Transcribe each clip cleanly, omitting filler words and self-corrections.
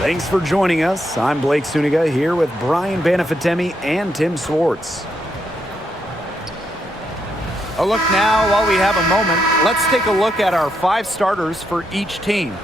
Thanks for joining us. I'm Blake Suniga here with Brian Banafitemi and Tim Swartz. A look now while we have a moment. Let's take a look at our 5 starters for each team.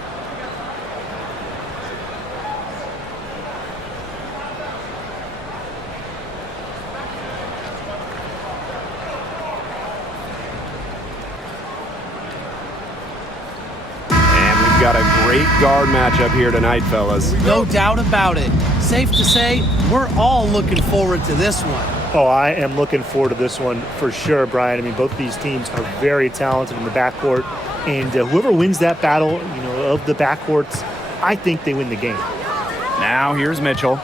Got a great guard matchup here tonight, fellas. No doubt about it. Safe to say, we're all looking forward to this one. Oh, I am looking forward to this one for sure, Brian. I mean, both these teams are very talented in the backcourt, and whoever wins that battle, of the backcourts, I think they win the game. Now here's Mitchell.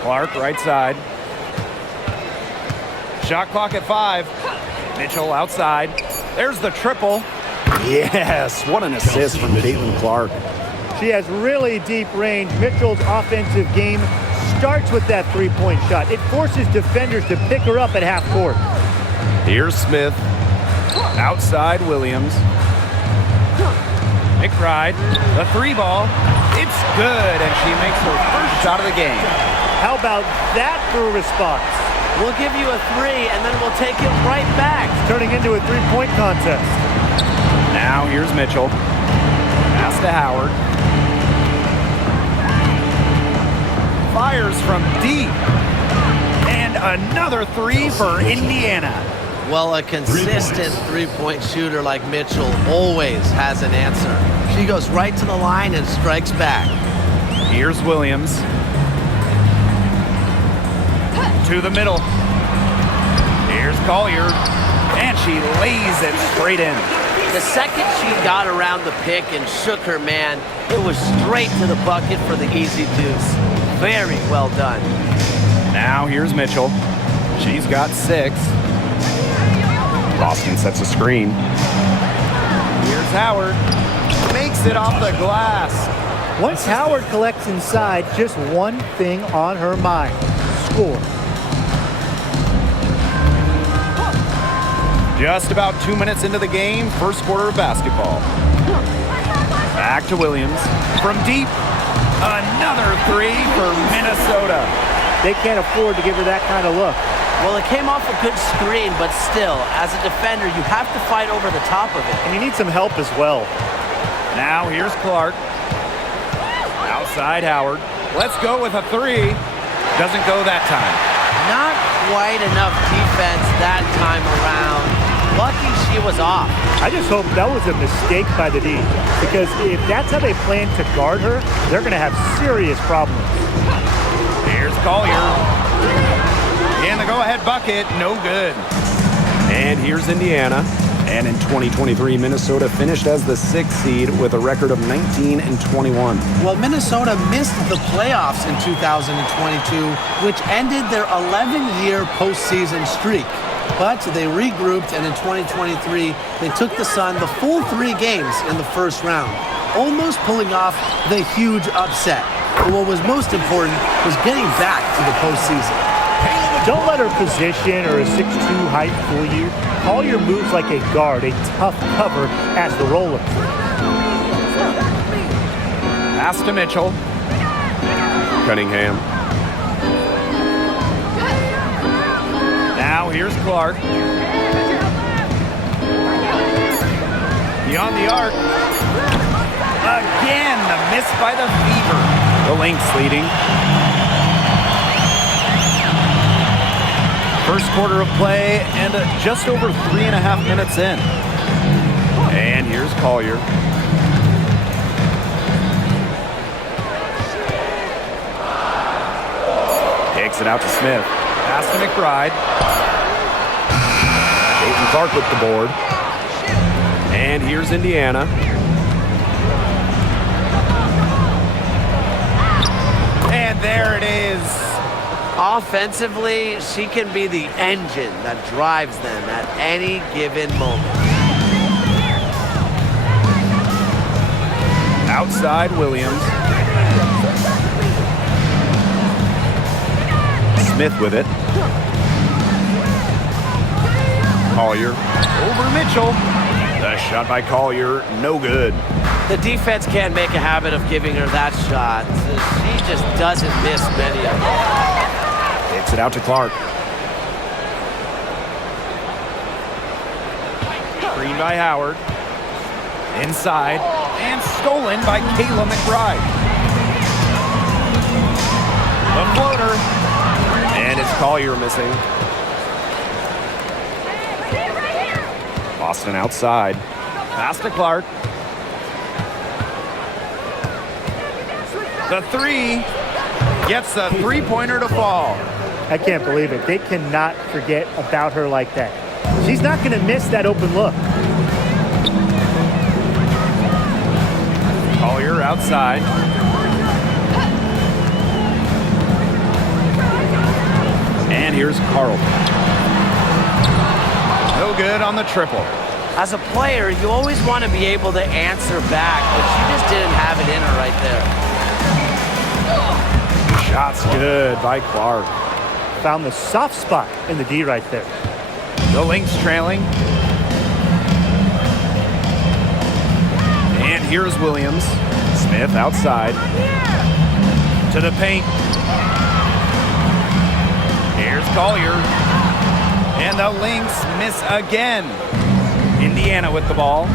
Clark, right side. Shot clock at 5. Mitchell outside. There's the triple. Yes, what an assist from CaitlincLark. She has really deep range. Mitchell's offensive game starts with that three-point shot. It forces defenders to pick her up at half court. Here's Smith. Outside Williams. McBride, the 3 ball. It's good, and she makes her first shot of the game. How about that for a response? We'll give you a 3, and then we'll take it right back. Turning into a three-point contest. Now here's Mitchell. Pass to Howard. Fires from deep. And another 3 for Indiana. Well, a consistent three-point shooter like Mitchell always has an answer. She goes right to the line and strikes back. Here's Williams. To the middle. Here's Collier. And she lays it straight in. The second she got around the pick and shook her man, it was straight to the bucket for the easy deuce. Very well done. Now here's Mitchell. She's got 6. Boston sets a screen. Here's Howard. Makes it off the glass. Once Howard collects inside, just one thing on her mind: score. Just about 2 minutes into the game, first quarter of basketball. Back to Williams. From deep, another 3 for Minnesota. They can't afford to give her that kind of look. Well, it came off a good screen, but still, as a defender, you have to fight over the top of it. And you need some help as well. Now here's Clark. Outside Howard. Let's go with a 3. Doesn't go that time. Not quite enough defense that time around. Lucky she was off. I just hope that was a mistake by the D, because if that's how they plan to guard her, they're going to have serious problems. Here's Collier. And the go-ahead bucket, no good. And here's Indiana. And in 2023, Minnesota finished as the 6th seed with a record of 19-21. Well, Minnesota missed the playoffs in 2022, which ended their 11-year postseason streak. But they regrouped, and in 2023, they took the Sun the full 3 games in the first round, almost pulling off the huge upset. But what was most important was getting back to the postseason. Don't let her position or a 6'2" height fool you. Call your moves like a guard, a tough cover as the roller. Pass to Mitchell. Cunningham. Now here's Clark. Beyond the arc. Again, the miss by the Fever. The Lynx leading. First quarter of play and just over 3.5 minutes in. And here's Collier. Takes it out to Smith. Pass to McBride. CaitlincLark with the board. And here's Indiana. And there it is. Offensively, she can be the engine that drives them at any given moment. Outside Williams. Smith with it. Collier over Mitchell. The shot by Collier, no good. The defense can't make a habit of giving her that shot. She just doesn't miss many of them. Takes it out to Clark. Screen by Howard. Inside. And stolen by Kayla McBride. The floater. And it's Collier missing. Boston outside. Pass to Clark. The three gets the three-pointer to fall. I can't believe it. They cannot forget about her like that. She's not going to miss that open look. Collier outside. And here's Carlton. No good on the triple. As a player, you always want to be able to answer back, but she just didn't have it in her right there. Shot's good by Clark. Found the soft spot in the D right there. The Lynx trailing. And here's Williams. Smith outside. To the paint. Here's Collier. And the Lynx miss again. Indiana with the ball.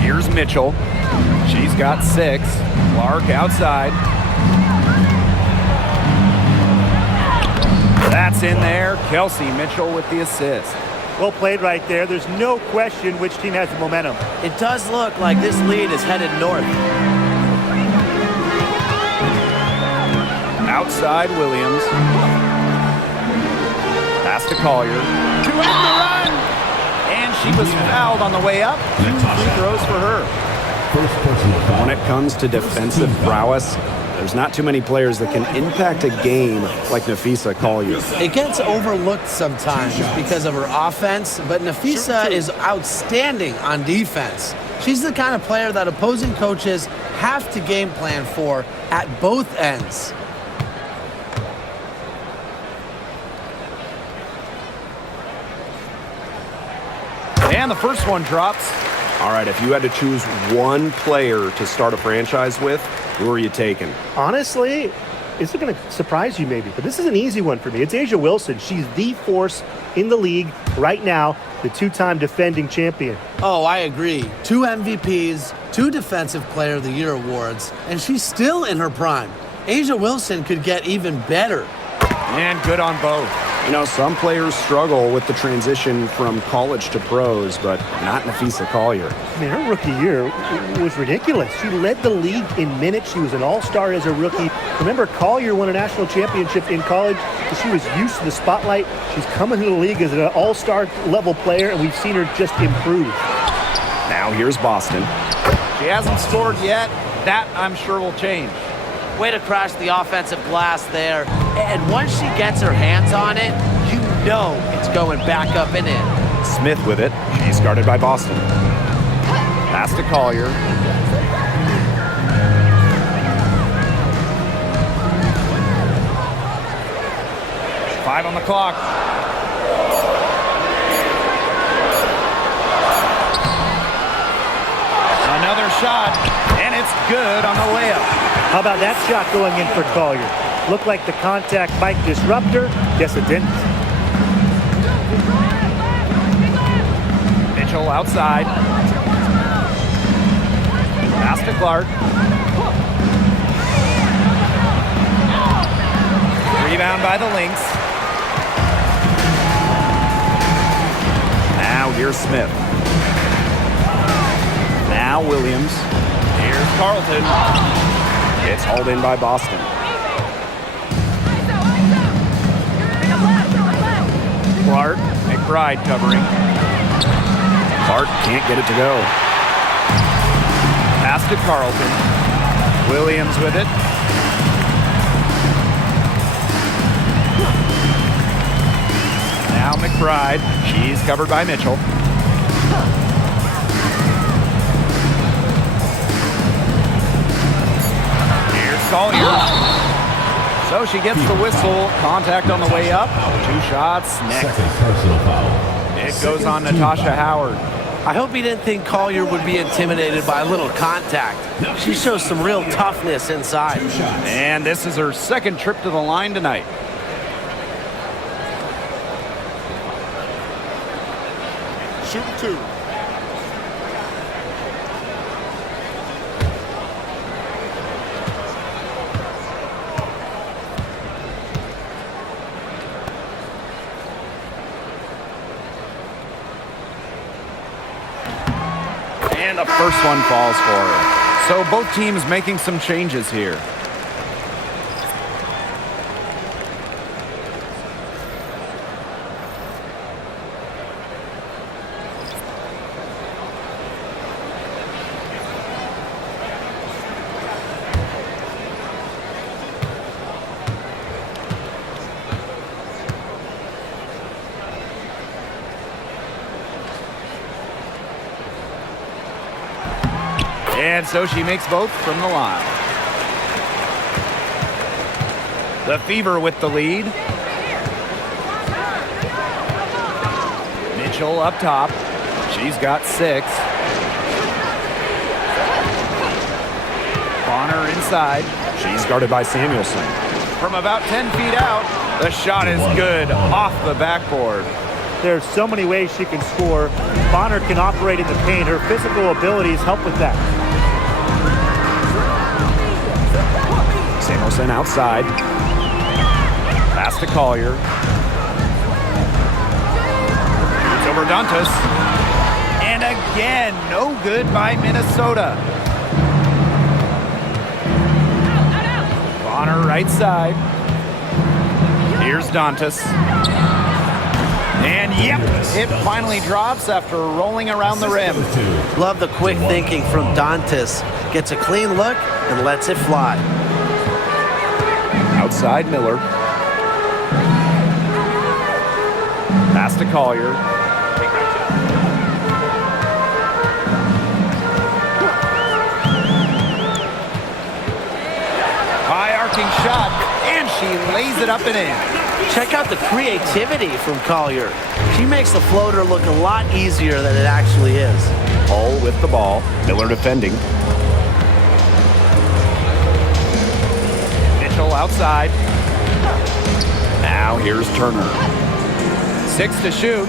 Here's Mitchell. She's got 6. Clark outside. That's in there. Kelsey Mitchell with the assist. Well played right there. There's no question which team has the momentum. It does look like this lead is headed north. Outside Williams. Pass to Collier. To end the run. And she was fouled on the way up. 2 free throws for her. When it comes to defensive prowess, there's not too many players that can impact a game like Napheesa Collier. It gets overlooked sometimes because of her offense, but Napheesa is outstanding on defense. She's the kind of player that opposing coaches have to game plan for at both ends. And the first one drops. All right, if you had to choose one player to start a franchise with, who are you taking? Honestly, this is going to surprise you maybe, but this is an easy one for me. It's A'ja Wilson. She's the force in the league right now, the 2-time defending champion. Oh, I agree. 2 MVPs, 2 Defensive Player of the Year awards, and she's still in her prime. A'ja Wilson could get even better. And good on both. You know, some players struggle with the transition from college to pros, but not Napheesa Collier. I mean, her rookie year was ridiculous. She led the league in minutes. She was an all-star as a rookie. Remember, Collier won a national championship in college, so she was used to the spotlight. She's coming to the league as an all-star level player, and we've seen her just improve. Now here's Boston. She hasn't scored yet. That, I'm sure, will change. Way to crash the offensive glass there. And once she gets her hands on it, you know it's going back up and in. Smith with it. She's guarded by Boston. Pass to Collier. Five on the clock. Another shot, and it's good on the layup. How about that shot going in for Collier? Looked like the contact might disrupt her. Guess it didn't. Mitchell outside. Pass to Clark. Rebound by the Lynx. Now here's Smith. Now Williams. Here's Carlton. It's hauled in by Boston. Clark, McBride covering. Clark can't get it to go. Pass to Carlton. Williams with it. Now McBride. She's covered by Mitchell. Collier. So she gets the whistle. Contact on the way up. 2 shots next. Second personal foul. It goes on Natasha Howard. I hope he didn't think Collier would be intimidated by a little contact. She shows some real toughness inside. And this is her second trip to the line tonight. Shoot 2. And the first one falls for her. So both teams making some changes here. And so she makes both from the line. The Fever with the lead. Mitchell up top. She's got 6. Bonner inside. She's guarded by Samuelson. From about 10 feet out, the shot is good off the backboard. There's so many ways she can score. Bonner can operate in the paint. Her physical abilities help with that. Samuelson outside. Pass to Collier. It's over Dantas. And again, no good by Minnesota. Bonner right side. Here's Dantas. And yep, it finally drops after rolling around the rim. Love the quick thinking from Dantas. Gets a clean look and lets it fly. Outside Miller. Pass to Collier. High arcing shot, and she lays it up and in. Check out the creativity from Collier. She makes the floater look a lot easier than it actually is. Hull with the ball. Miller defending. Mitchell outside. Now here's Turner. 6 to shoot.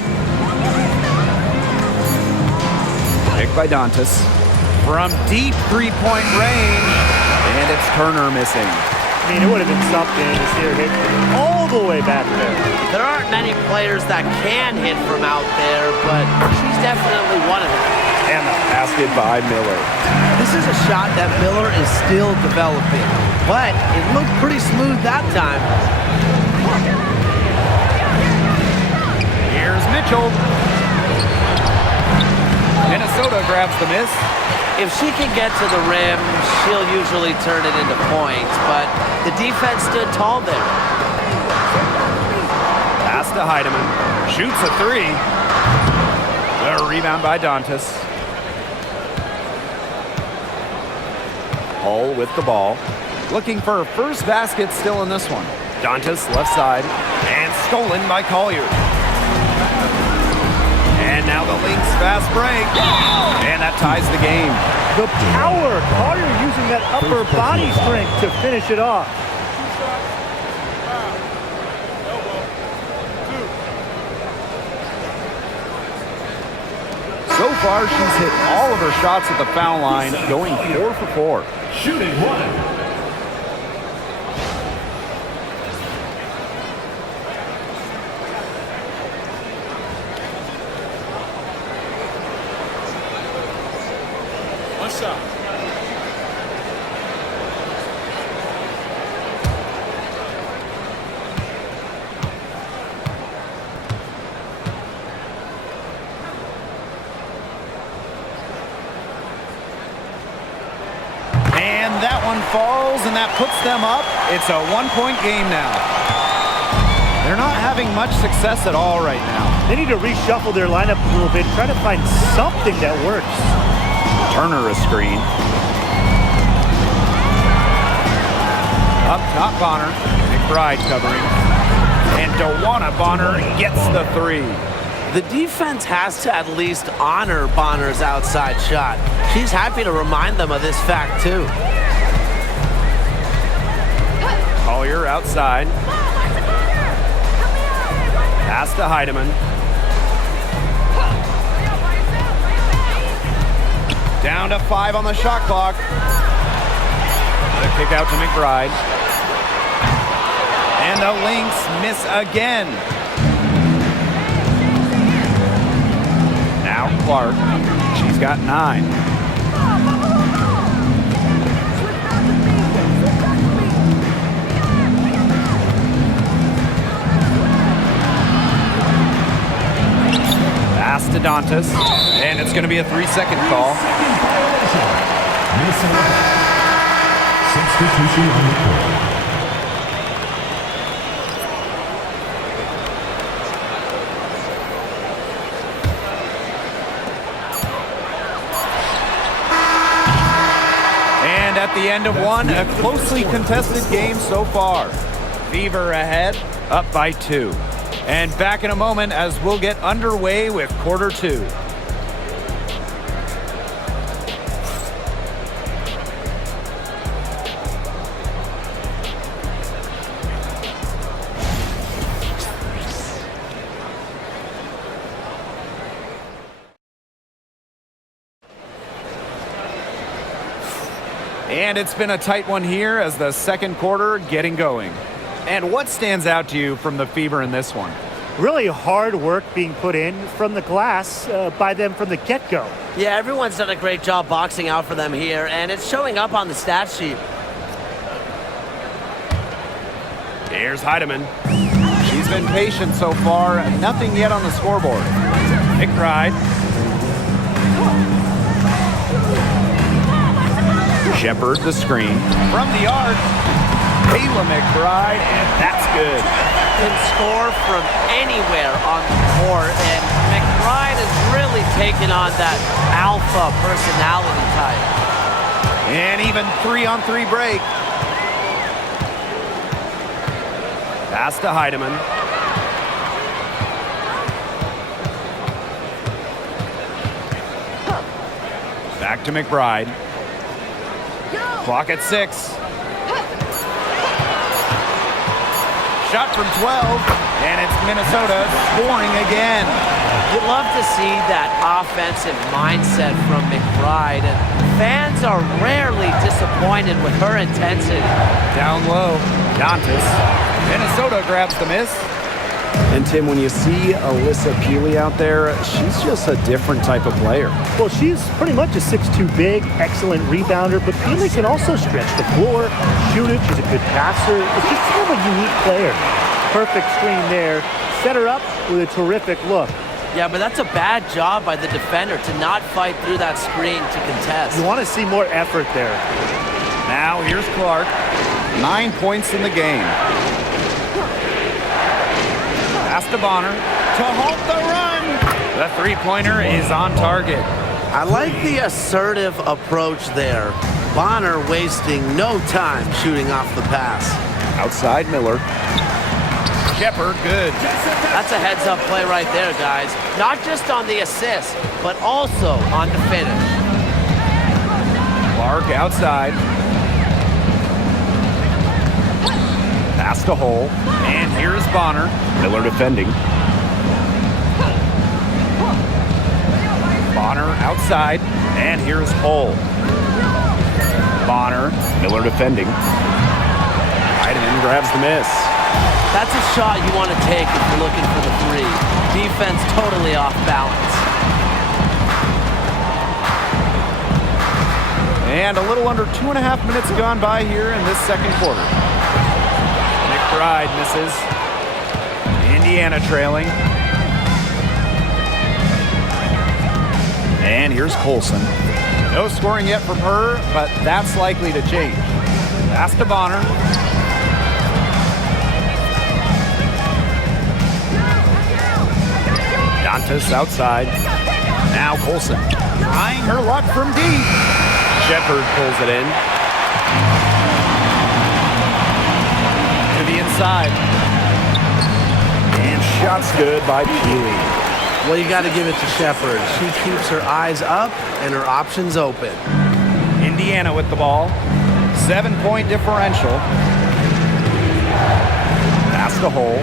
Picked by Dantas. From deep three-point range. And it's Turner missing. I mean, it would have been something to see her hit all the way back there. There aren't many players that can hit from out there, but she's definitely one of them. And the basket by Miller. This is a shot that Miller is still developing, but it looked pretty smooth that time. Here's Mitchell. Minnesota grabs the miss. If she can get to the rim, she'll usually turn it into points, but the defense stood tall there. Pass to Heidemann. Shoots a 3. The rebound by Dantas. Hull with the ball. Looking for her first basket still in this one. Dantas left side. And stolen by Collier. And now the Lynx fast break. And that ties the game. The power. Collier using that upper body strength to finish it off. So far, she's hit all of her shots at the foul line, going 4 for 4. Shooting 1. And that one falls, and that puts them up. It's a 1-point game now. They're not having much success at all right now. They need to reshuffle their lineup a little bit, try to find something that works. Turner a screen. Up top, Bonner. McBride covering. And DeWanna Bonner gets the 3. The defense has to at least honor Bonner's outside shot. She's happy to remind them of this fact, too. Collier outside. Pass to Heidemann. Down to 5 on the shot clock. The kick out to McBride. And the Lynx miss again. Now Clark. She's got 9. Pass to Dantas. And it's going to be a 3-second call. Substitution on the court. And at the end of one, a closely contested game so far. Fever ahead, up by 2. And back in a moment as we'll get underway with quarter 2. And it's been a tight one here as the second quarter getting going. And what stands out to you from the Fever in this one? Really hard work being put in from the glass by them from the get-go. Yeah, everyone's done a great job boxing out for them here, and it's showing up on the stat sheet. Here's Heidemann. She's been patient so far, nothing yet on the scoreboard. McBride. Shepard the screen. From the arc, Kayla McBride, and that's good. Can score from anywhere on the court, and McBride has really taken on that alpha personality type. And even 3-on-3 break. Pass to Heidemann. Back to McBride. Clock at 6. Shot from 12, and it's Minnesota scoring again. You'd love to see that offensive mindset from McBride, and fans are rarely disappointed with her intensity. Down low, Dantas. Minnesota grabs the miss. And Tim, when you see Alyssa Peely out there, she's just a different type of player. Well, she's pretty much a 6'2" big, excellent rebounder, but Peely can also stretch the floor, shoot it. She's a good passer. It's just kind of a unique player. Perfect screen there. Set her up with a terrific look. Yeah, but that's a bad job by the defender to not fight through that screen to contest. You want to see more effort there. Now here's Clark. 9 points in the game. Pass to Bonner to halt the run. The three-pointer is on target. I like the assertive approach there. Bonner wasting no time shooting off the pass. Outside Miller. Shepard, good. That's a heads-up play right there, guys. Not just on the assist, but also on the finish. Clark outside. Pass to Hole. And here's Bonner. Miller defending. Bonner outside. And here's Hole. Bonner. Miller defending. Heidemann grabs the miss. That's a shot you want to take if you're looking for the three. Defense totally off balance. And a little under 2.5 minutes gone by here in this second quarter. McBride misses. Indiana trailing. And here's Colson. No scoring yet from her, but that's likely to change. Pass to Bonner. Dantas outside. Now Colson trying her luck from deep. Shepard pulls it in. To the inside. And shots good by Peely. Well, you got to give it to Shepherd. She keeps her eyes up and her options open. Indiana with the ball. 7-point differential. Pass to Hole.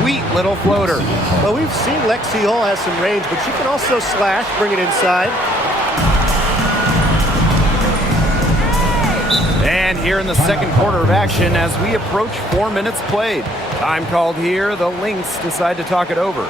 Sweet little floater. Well, we've seen Lexi Hull has some range, but she can also slash, bring it inside. And here in the second quarter of action, as we approach 4 minutes played. Time called here. The Lynx decide to talk it over.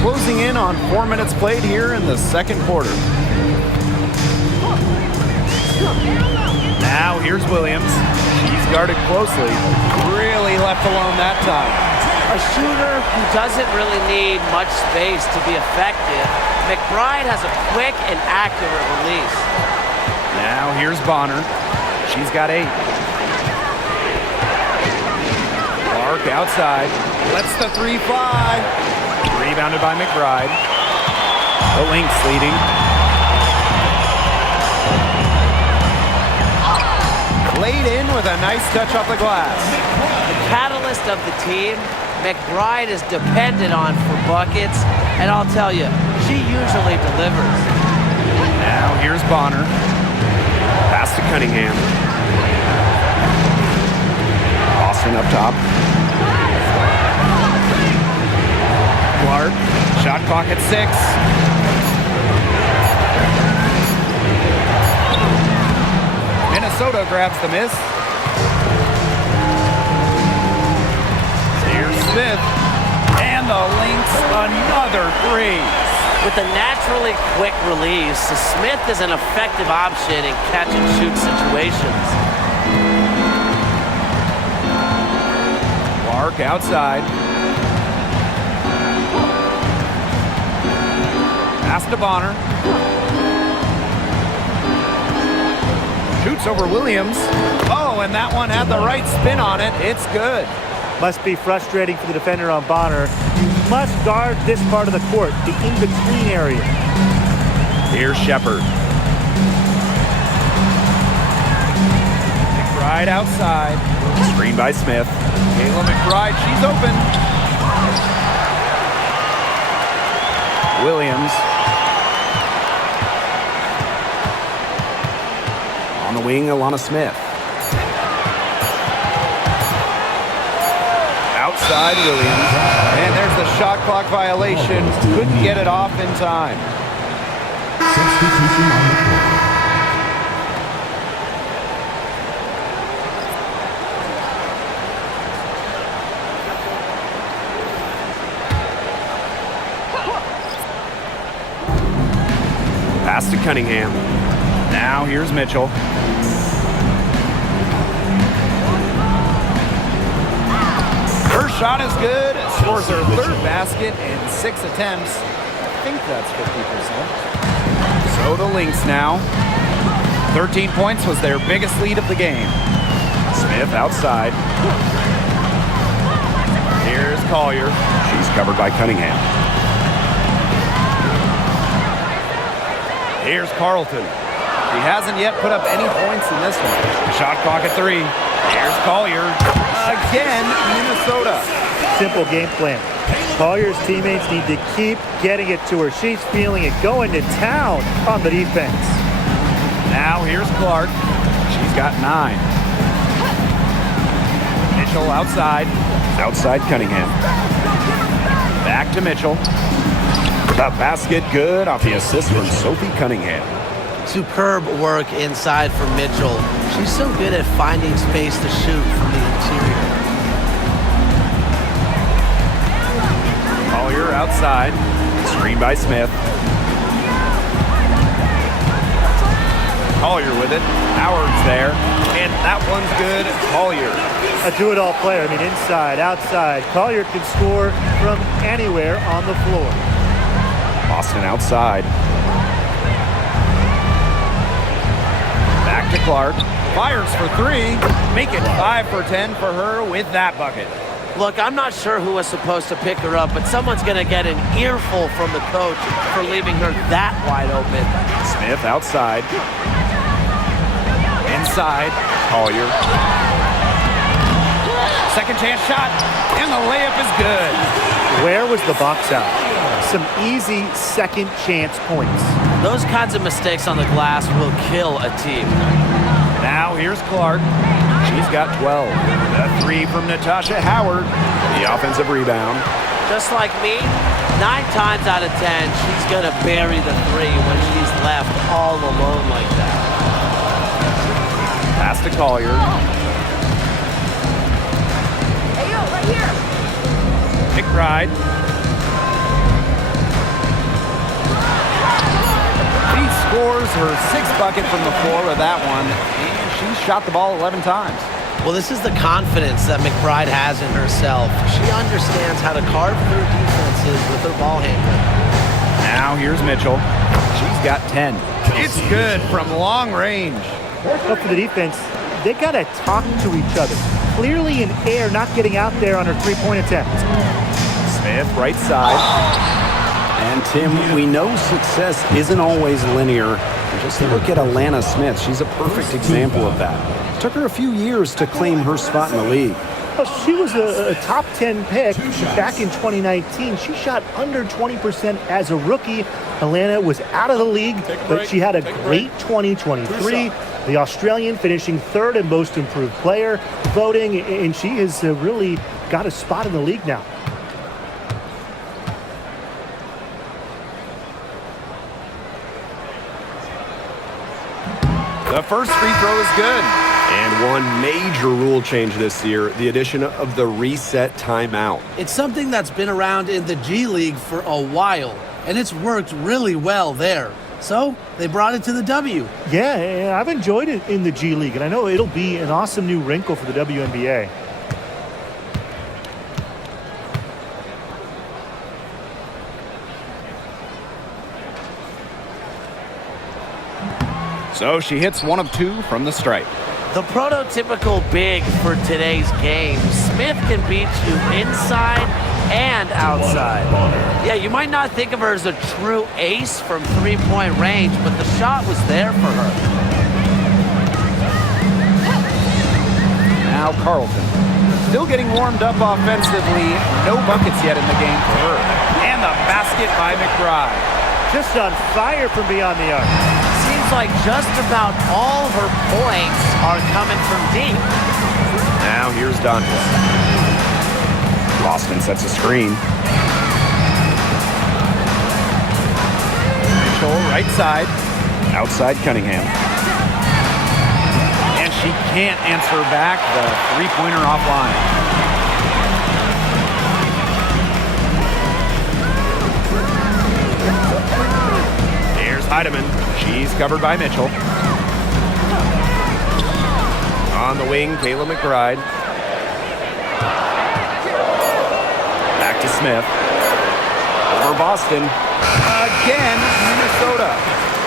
Closing in on 4 minutes played here in the second quarter. Now here's Williams. She's guarded closely. Really left alone that time. A shooter who doesn't really need much space to be effective. McBride has a quick and accurate release. Now here's Bonner. She's got 8. Clark outside. Lets the 3 fly. Rebounded by McBride. The Lynx leading. Laid in with a nice touch off the glass. The catalyst of the team, McBride is dependent on for buckets, and I'll tell you, she usually delivers. Now here's Bonner. Pass to Cunningham. Austin up top. Clark, shot clock at 6. Minnesota grabs the miss. Here's Smith. And the Lynx, another 3. With a naturally quick release, Smith is an effective option in catch-and-shoot situations. Clark outside. Pass to Bonner. Shoots over Williams. Oh, and that one had the right spin on it. It's good. Must be frustrating for the defender on Bonner. You must guard this part of the court, the in-between area. Here's Shepherd. McBride outside. Screen by Smith. Kayla McBride, she's open. Williams. On the wing, Alana Smith. Outside Williams. And there's the shot clock violation. Couldn't get it off in time. Substitution on the court. Pass to Cunningham. Now here's Mitchell. Her shot is good. Scores her 3rd basket in 6 attempts. I think that's 50%. So the Lynx now. 13 points was their biggest lead of the game. Smith outside. Here's Collier. She's covered by Cunningham. Here's Carlton. He hasn't yet put up any points in this one. Shot clock at 3. Here's Collier. Again, Minnesota. Simple game plan. Collier's teammates need to keep getting it to her. She's feeling it, going to town on the defense. Now here's Clark. She's got 9. Mitchell outside. Outside Cunningham. Back to Mitchell. The basket good off the assist from Sophie Cunningham. Superb work inside for Mitchell. She's so good at finding space to shoot from the interior. Collier outside. Screen by Smith. Collier with it. Howard's there. And that one's good. Collier. A do-it-all player. I mean, inside, outside. Collier can score from anywhere on the floor. Boston outside. Back to Clark. Fires for three. Make it 5 for 10 for her with that bucket. Look, I'm not sure who was supposed to pick her up, but someone's going to get an earful from the coach for leaving her that wide open. Smith outside. Inside. Collier. Second chance shot, and the layup is good. Where was the box out? Some easy second chance points. Those kinds of mistakes on the glass will kill a team. Now here's Clark. She's got 12. The three from Natasha Howard. The offensive rebound. Just like me, 9 times out of 10, she's going to bury the three when she's left all alone like that. Pass to Collier. Hey, yo, right here. McBride. She scores her 6th bucket from the floor with that one. And she's shot the ball 11 times. Well, this is the confidence that McBride has in herself. She understands how to carve through defenses with her ball handling. Now here's Mitchell. She's got 10. It's good from long range. But for the defense, they got to talk to each other. Clearly in air, not getting out there on her three-point attempt. Smith, right side. And Tim, we know success isn't always linear. Just look at Alana Smith. She's a perfect example of that. It took her a few years to claim her spot in the league. Well, she was a top 10 pick back in 2019. She shot under 20% as a rookie. Alana was out of the league, but she had a great 2023. The Australian finishing 3rd in most improved player voting, and she has really got a spot in the league now. The first free throw is good. And one major rule change this year, the addition of the reset timeout. It's something that's been around in the G League for a while, and it's worked really well there. So they brought it to the W. Yeah, I've enjoyed it in the G League, and I know it'll be an awesome new wrinkle for the WNBA. So she hits 1 of 2 from the stripe. The prototypical big for today's game. Smith can beat you inside and outside. Yeah, you might not think of her as a true ace from three-point range, but the shot was there for her. Now Carlton. Still getting warmed up offensively. No buckets yet in the game for her. And the basket by McBride. Just on fire from beyond the arc. Seems like just about all her points are coming from deep. Now here's Dante. Boston sets a screen. Mitchell, right side. Outside Cunningham. And she can't answer back. The three-pointer offline. Here's Heidemann. She's covered by Mitchell. On the wing, Kayla McBride. Back to Smith. Over Boston. Again, Minnesota.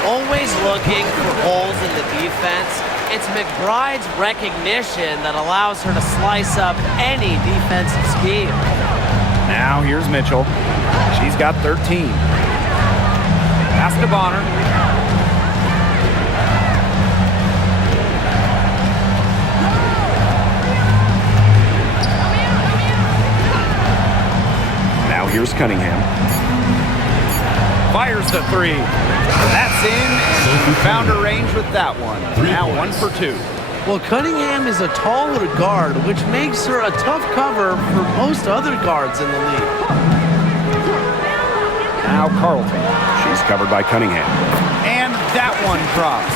Always looking for holes in the defense. It's McBride's recognition that allows her to slice up any defensive scheme. Now here's Mitchell. She's got 13. Pass to Bonner. Now here's Cunningham. Fires the three. That's in, and she found her range with that one. Now 1 for 2. Well, Cunningham is a taller guard, which makes her a tough cover for most other guards in the league. Now Carlton. She's covered by Cunningham. And that one drops.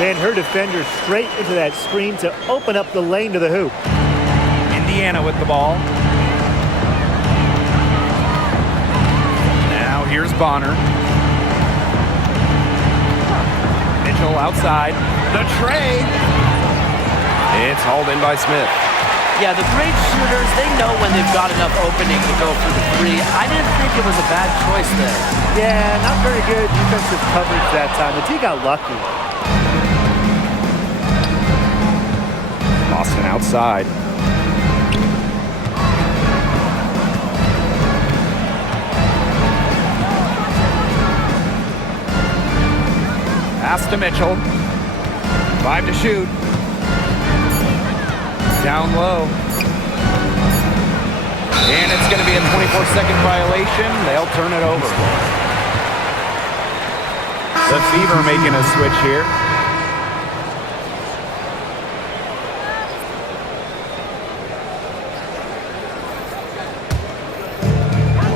Ran her defender straight into that screen to open up the lane to the hoop. Indiana with the ball. Now here's Bonner. Mitchell Mitchell outside. The tray. It's hauled in by Smith. Yeah, the great shooters, they know when they've got enough opening to go for the three. I didn't think it was a bad choice there. Yeah, not very good defensive coverage that time. The team got lucky. Boston outside. Pass to Mitchell. 5 to shoot. Down low. And it's going to be a 24-second violation. They'll turn it over. The Fever making a switch here.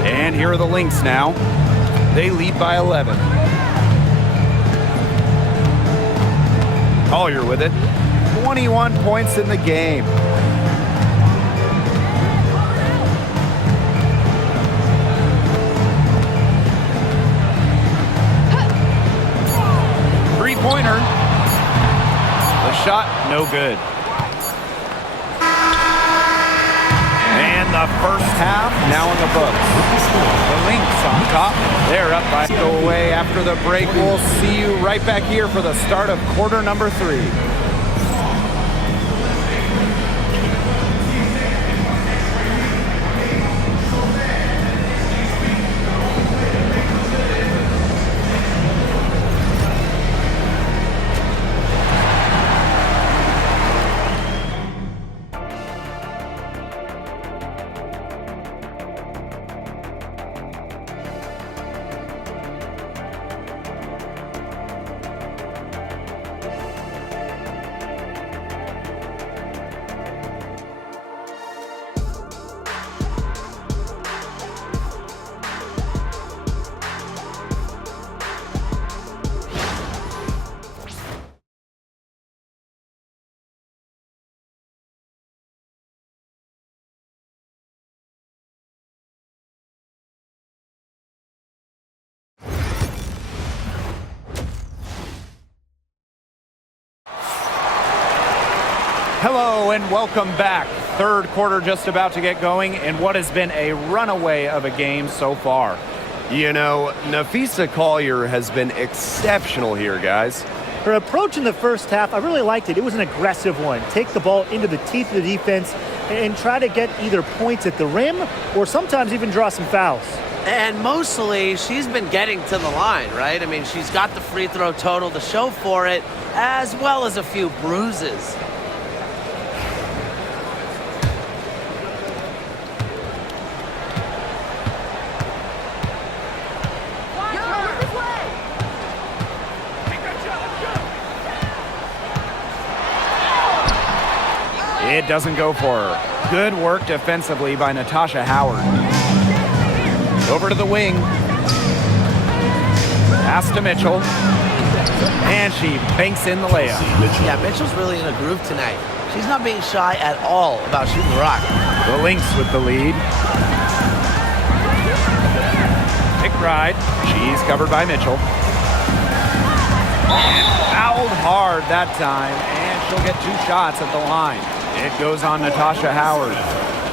And here are the Lynx now. They lead by 11. Collier with it. 21 points in the game. Three-pointer. The shot, no good. And the first half now in the books. The Lynx on top. They're up by. Go away after the break. We'll see you right back here for the start of quarter number 3. Hello and welcome back. Third quarter just about to get going in what has been a runaway of a game so far. You know, Nafisa Collier has been exceptional here, guys. Her approach in the first half, I really liked it. It was an aggressive one. Take the ball into the teeth of the defense and try to get either points at the rim or sometimes even draw some fouls. And mostly, she's been getting to the line, right? I mean, she's got the free throw total to show for it, as well as a few bruises. It doesn't go for her. Good work defensively by Natasha Howard. Over to the wing. Pass to Mitchell. And she banks in the layup. Yeah, Mitchell's really in a groove tonight. She's not being shy at all about shooting the rock. The Lynx with the lead. McBride. She's covered by Mitchell. And fouled hard that time. And she'll get 2 shots at the line. It goes on Natasha Howard.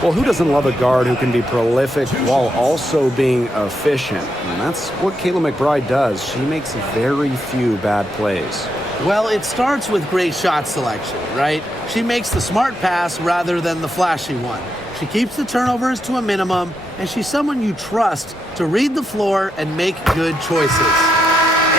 Well, who doesn't love a guard who can be prolific while also being efficient? And that's what Kayla McBride does. She makes very few bad plays. Well, it starts with great shot selection, right? She makes the smart pass rather than the flashy one. She keeps the turnovers to a minimum, and she's someone you trust to read the floor and make good choices.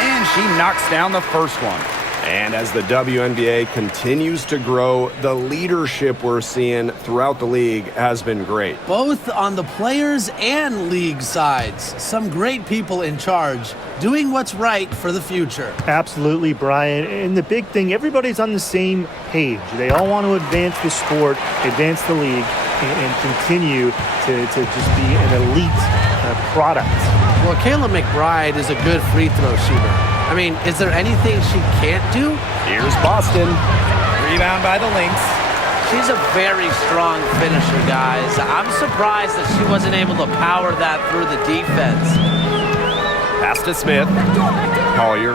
And she knocks down the first one. And as the WNBA continues to grow, the leadership we're seeing throughout the league has been great. Both on the players and league sides. Some great people in charge, doing what's right for the future. Absolutely, Brian. And the big thing, everybody's on the same page. They all want to advance the sport, advance the league, and continue to just be an elite product. Well, Kayla McBride is a good free throw shooter. I mean, is there anything she can't do? Here's Boston. Rebound by the Lynx. She's a very strong finisher, guys. I'm surprised that she wasn't able to power that through the defense. Pass to Smith. Collier.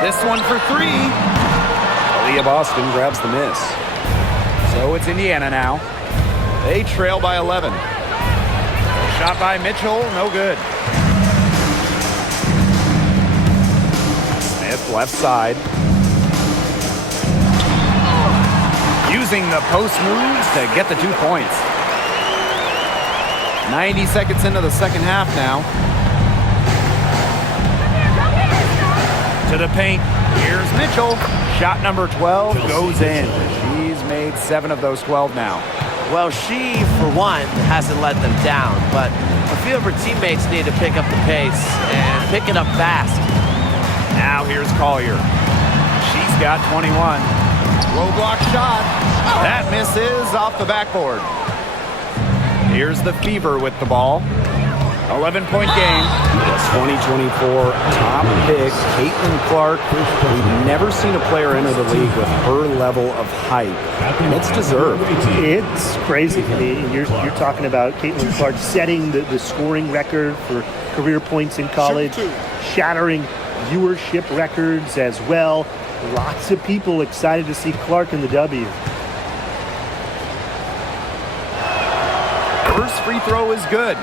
This one for three. Aaliyah Boston grabs the miss. So it's Indiana now. They trail by 11. Shot by Mitchell, no good. Smith left side. Using the post moves to get the 2 points. 90 seconds into the second half now. To the paint. Here's Mitchell. Shot number 12 goes in. She's made 7 of those 12 now. Well, she, for one, hasn't let them down, but a few of her teammates need to pick up the pace and pick it up fast. Now here's Collier. She's got 21. Low block shot. That misses off the backboard. Here's the Fever with the ball. 11-point game. The 2024 top pick, Caitlin Clark. We've never seen a player enter the league with her level of hype, and it's deserved. It's crazy. I mean, you're talking about Caitlin Clark setting the scoring record for career points in college, shattering viewership records as well. Lots of people excited to see Clark in the W. First free throw is good.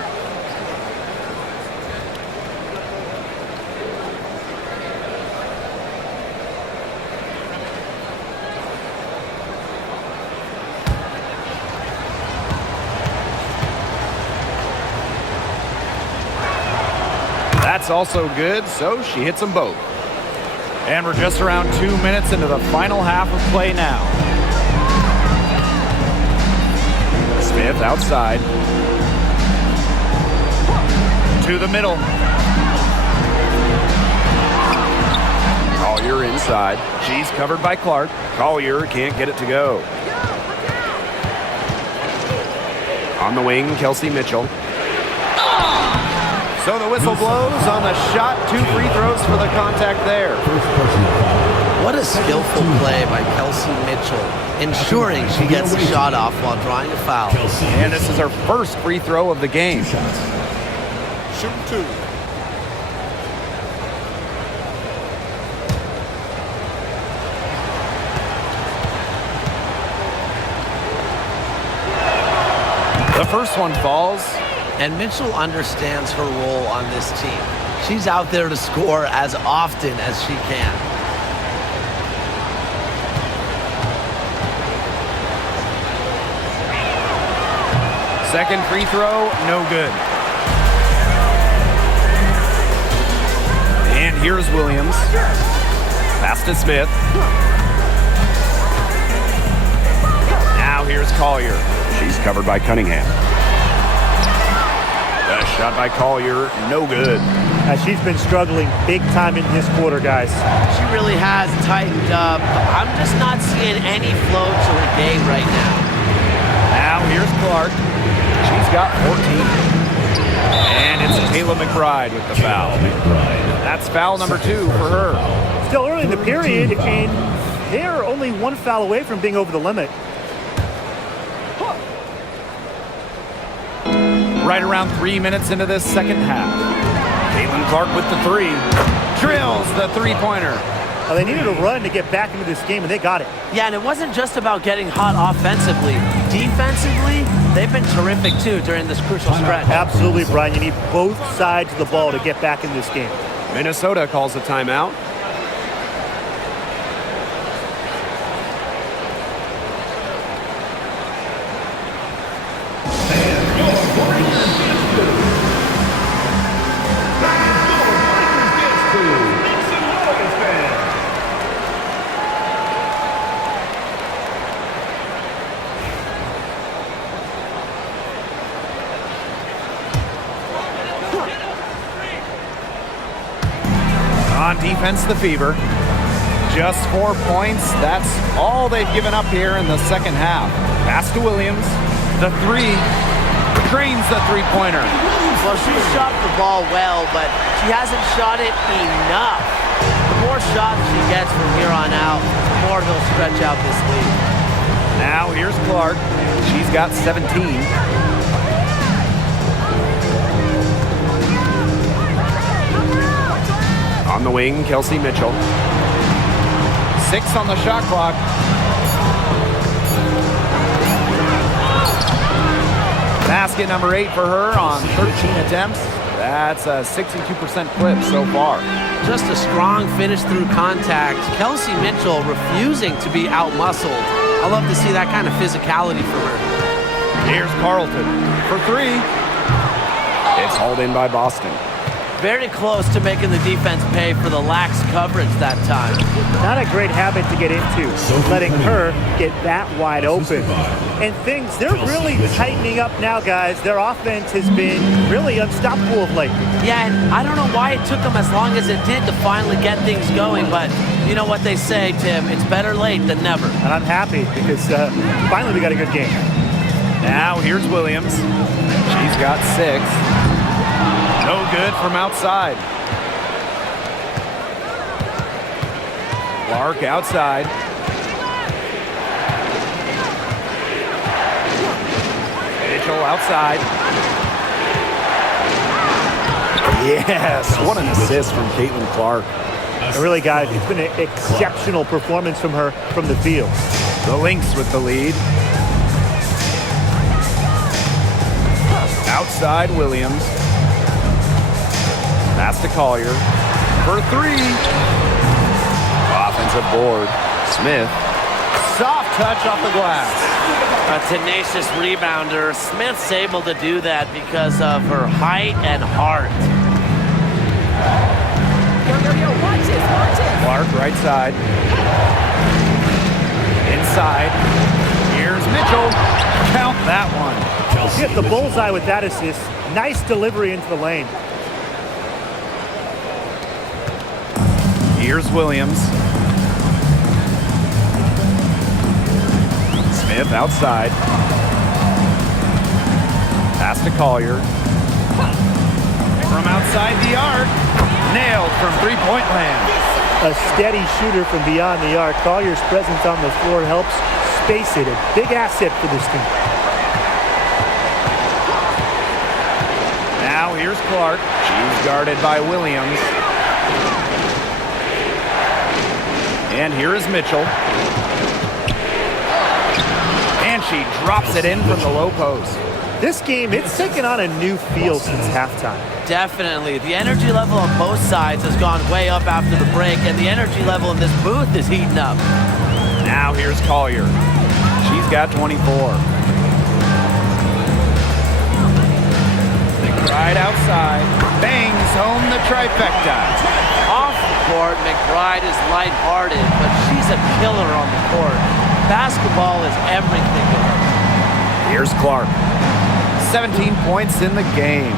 That's also good, so she hits them both. And we're just around 2 minutes into the final half of play now. Smith outside. To the middle. Collier inside. She's covered by Clark. Collier can't get it to go. On the wing, Kelsey Mitchell. So the whistle blows on the shot. 2 free throws for the contact there. What a skillful play by Kelsey Mitchell, ensuring she gets the shot off while drawing a foul. And this is her first free throw of the game. Shoot 2. The first one falls. And Mitchell understands her role on this team. She's out there to score as often as she can. Second free throw, no good. And here's Williams. Pass to Smith. Now here's Collier. She's covered by Cunningham. A shot by Collier, no good. She's been struggling big time in this quarter, guys. She really has tightened up. I'm just not seeing any flow to her game right now. Now here's Clark. She's got 14. And it's Kayla McBride with the foul. That's foul number 2 for her. Still early in the period, and they're only 1 foul away from being over the limit. Right around 3 minutes into this second half. Caitlin Clark with the 3. Drills the three-pointer. Well, they needed a run to get back into this game, and they got it. Yeah, and it wasn't just about getting hot offensively. Defensively, they've been terrific, too, during this crucial stretch. Absolutely, Brian. You need both sides of the ball to get back in this game. Minnesota calls a timeout. On defense, the Fever. Just 4 points. That's all they've given up here in the second half. Pass to Williams. The 3. Drains the three-pointer. Well, she shot the ball well, but she hasn't shot it enough. The more shots she gets from here on out, the more they'll stretch out this lead. Now here's Clark. She's got 17. On the wing, Kelsey Mitchell. 6 on the shot clock. Basket number 8 for her on 13 attempts. That's a 62% clip so far. Just a strong finish through contact. Kelsey Mitchell refusing to be out-muscled. I love to see that kind of physicality from her. Here's Carlton for 3. It's hauled in by Boston. Very close to making the defense pay for the lax coverage that time. Not a great habit to get into, letting her get that wide open. And they're really tightening up now, guys. Their offense has been really unstoppable of late. Yeah, and I don't know why it took them as long as it did to finally get things going, but you know what they say, Tim, it's better late than never. And I'm happy because finally we got a good game. Now here's Williams. She's got 6. No good from outside. Clark outside. Mitchell outside. Yes, what an assist from Caitlin Clark. And really, guys, it's been an exceptional performance from her from the field. The Lynx with the lead. Outside Williams. Pass to Collier for 3. Offensive board. Smith. Soft touch off the glass. A tenacious rebounder. Smith's able to do that because of her height and heart. Yo, watch this. Clark right side. Inside. Here's Mitchell. Count that one. Hit the bullseye with that assist. Nice delivery into the lane. Here's Williams. Smith outside. Pass to Collier. From outside the arc. Nailed from three-point land. A steady shooter from beyond the arc. Collier's presence on the floor helps space it. A big asset for this team. Now here's Clark. She's guarded by Williams. And here is Mitchell. And she drops it in from the low post. This game, it's taken on a new feel since halftime. Definitely. The energy level on both sides has gone way up after the break, and the energy level in this booth is heating up. Now here's Collier. She's got 24. McBride outside. Bangs home the trifecta. Off the court, McBride is lighthearted, but she's a killer on the court. Basketball is everything to her. Here's Clark. 17 points in the game.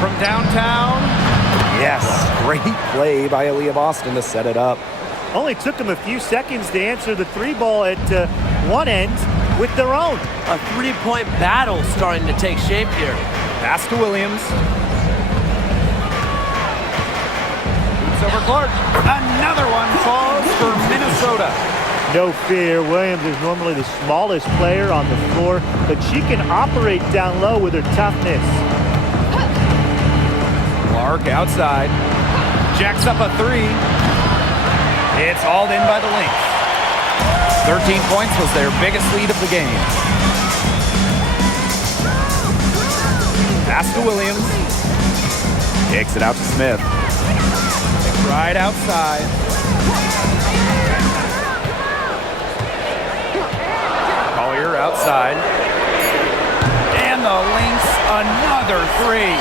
From downtown. Yes, great play by Aaliyah Boston to set it up. Only took them a few seconds to answer the 3-ball at one end with their own. A 3-point battle starting to take shape here. Pass to Williams. Boots over Clark. Another one falls for Minnesota. No fear, Williams is normally the smallest player on the floor, but she can operate down low with her toughness. Clark outside. Jacks up a 3. It's hauled in by the Lynx. 13 points was their biggest lead of the game. Pass to Williams. Kicks it out to Smith. Right outside. Collier outside. And the Lynx another 3.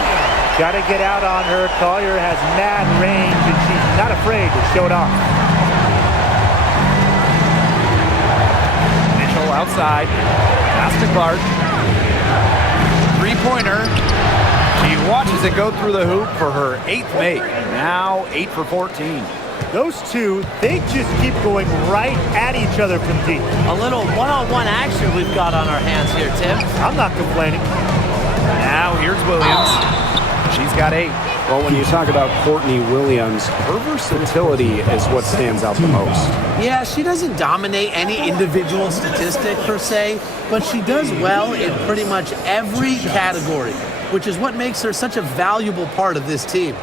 Got to get out on her. Collier has mad range, and she's not afraid to show it off. Mitchell outside. Pass to Clark. 3-pointer. She watches it go through the hoop for her 8th make. Now 8 for 14. Those two, they just keep going right at each other from deep. A little one-on-one action we've got on our hands here, Tim. I'm not complaining. Now here's Williams. She's got 8. Well, when you talk about Courtney Williams, her versatility is what stands out the most. Yeah, she doesn't dominate any individual statistic per se, but she does well in pretty much every category, which is what makes her such a valuable part of this team.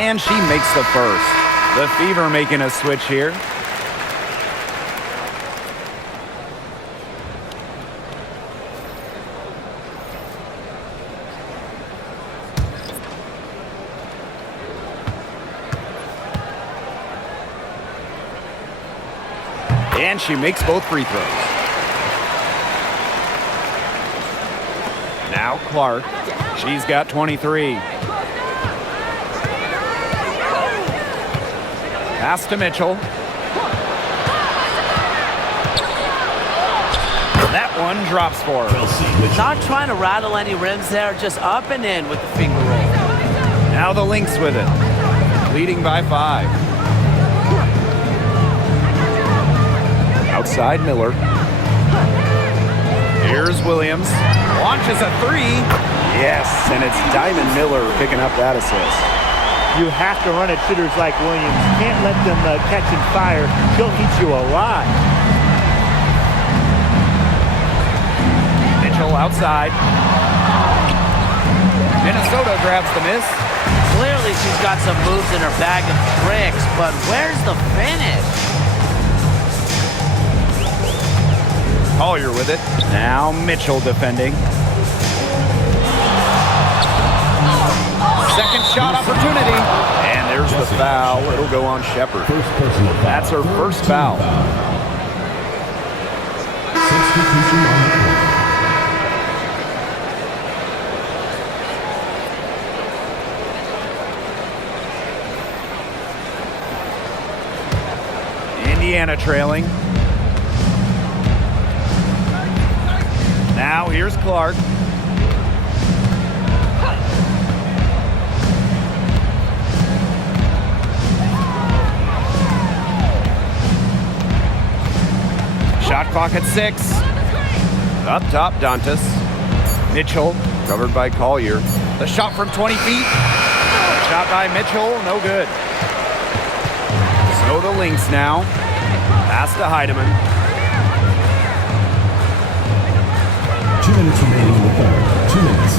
And she makes the first. The Fever making a switch here. And she makes both free throws. Now Clark. She's got 23. Pass to Mitchell. That one drops for her. Not trying to rattle any rims there, just up and in with the finger roll. Now the Lynx with it. Leading by 5. Outside Miller. Here's Williams. Launches a 3. Yes, and it's Diamond Miller picking up that assist. You have to run at shooters like Williams. Can't let them catch and fire. She'll eat you alive. Mitchell outside. Minnesota grabs the miss. Clearly she's got some moves in her bag of tricks, but where's the finish? Collier with it. Now Mitchell defending. Second shot opportunity. And there's the foul. It'll go on Shepherd. That's her first foul. Indiana trailing. Now here's Clark. Shot clock at 6. Up top, Dantas. Mitchell, covered by Collier. The shot from 20 feet. Shot by Mitchell, no good. So the Lynx now. Pass to Heidemann. 2 minutes remaining in the third. 2 minutes.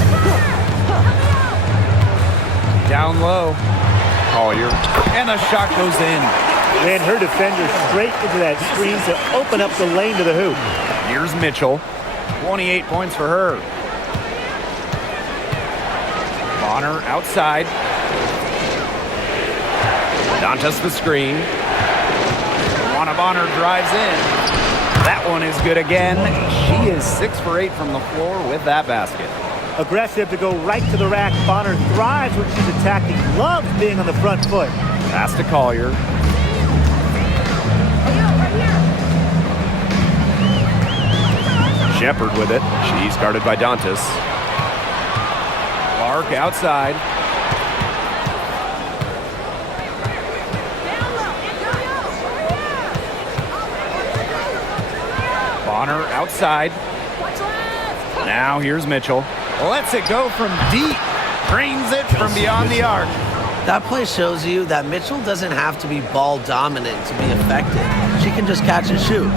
Down low. Collier. And the shot goes in. Ran her defender straight into that screen to open up the lane to the hoop. Here's Mitchell. 28 points for her. Bonner outside. Dantas the screen. Juana Bonner drives in. That one is good again. She is 6 for 8 from the floor with that basket. Aggressive to go right to the rack. Bonner thrives when she's attacking. Loves being on the front foot. Pass to Collier. Shepherd with it. She's guarded by Dantas. Clark outside. Bonner outside. Now here's Mitchell. Lets it go from deep. Drains it from beyond the arc. That play shows you that Mitchell doesn't have to be ball dominant to be effective. She can just catch and shoot.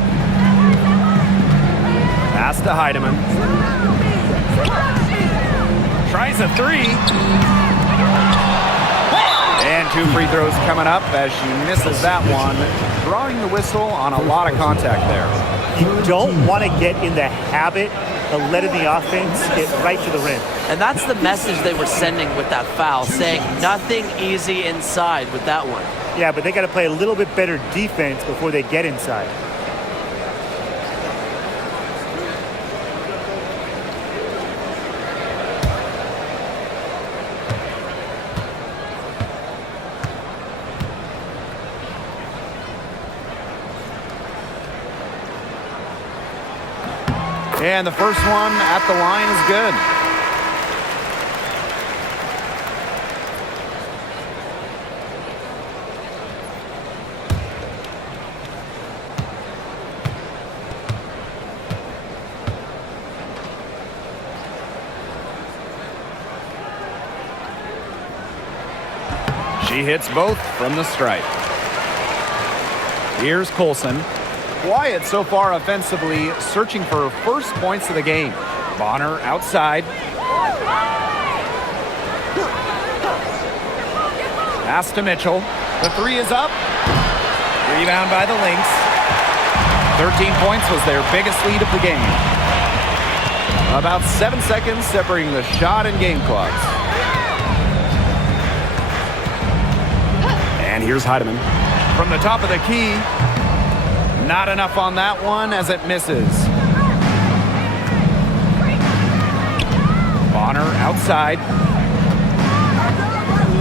Pass to Heidemann. Tries a 3. And 2 free throws coming up as she misses that one. Drawing the whistle on a lot of contact there. You don't want to get in the habit of letting the offense get right to the rim. And that's the message they were sending with that foul, saying nothing easy inside with that one. Yeah, but they got to play a little bit better defense before they get inside. And the first one at the line is good. She hits both from the stripe. Here's Colson. Quiet so far offensively, searching for her first points of the game. Bonner outside. Pass to Mitchell. The three is up. Rebound by the Lynx. 13 points was their biggest lead of the game. About 7 seconds separating the shot and game clocks. And here's Heidemann. From the top of the key. Not enough on that one as it misses. Bonner outside.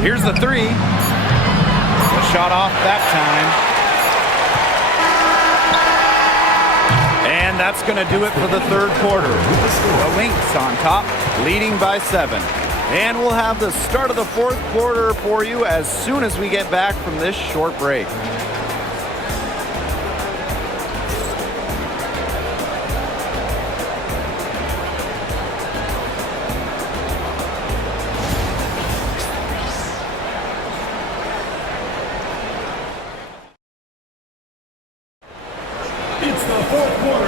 Here's the three. The shot off that time. And that's going to do it for the third quarter. The Lynx on top, leading by 7. And we'll have the start of the fourth quarter for you as soon as we get back from this short break.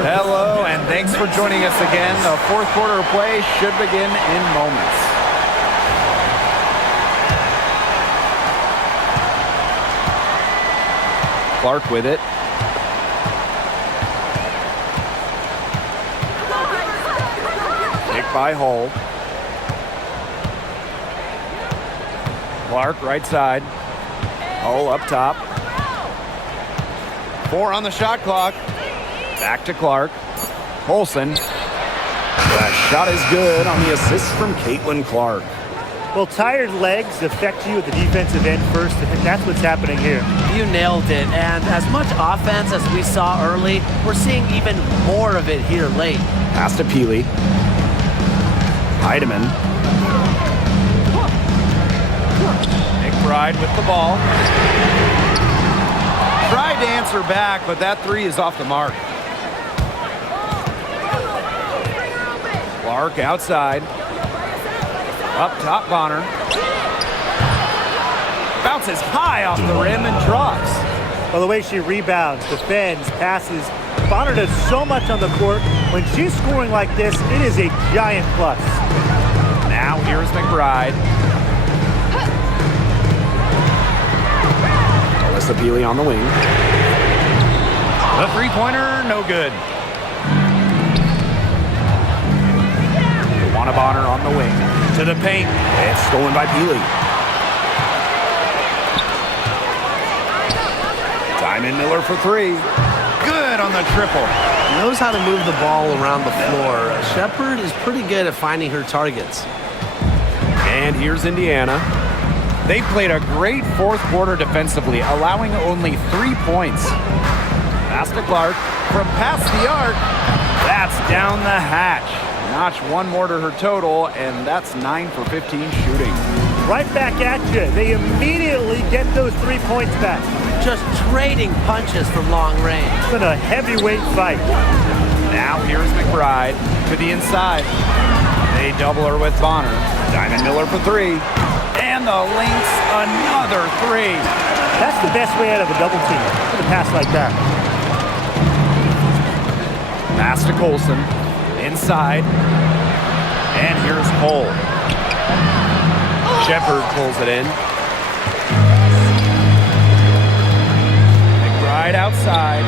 Hello, and thanks for joining us again. The fourth quarter of play should begin in moments. Clark with it. Pick by Hull. Clark right side. Hull up top. 4 on the shot clock. Back to Clark. Olsen. That shot is good on the assist from Caitlin-Clark. Well, tired legs affect you at the defensive end first, and that's what's happening here. You nailed it. And as much offense as we saw early, we're seeing even more of it here late. Pass to Peely. Heidemann. McBride with the ball. Tried to answer back, but that three is off the mark. Clark outside. Up top, Bonner. Bounces high off the rim and drops. Well, the way she rebounds, defends, passes, Bonner does so much on the court. When she's scoring like this, it is a giant plus. Now here's McBride. Alyssa Peely on the wing. The three-pointer, no good. Juana Bonner on the wing. To the paint. It's stolen by Peely. Diamond Miller for three. Good on the triple. Knows how to move the ball around the floor. Shepard is pretty good at finding her targets. And here's Indiana. They played a great fourth quarter defensively, allowing only 3 points. Pass to Clark. From past the arc. That's down the hatch. Notch one more to her total, and that's 9 for 15 shooting. Right back at you. They immediately get those 3 points back. Just trading punches from long range. It's been a heavyweight fight. Now here's McBride to the inside. They double her with Bonner. Diamond Miller for three. And the Lynx, another three. That's the best way out of a double team. Put a pass like that. Pass to Colson. Inside. And here's Cole. Shepard pulls it in. McBride outside.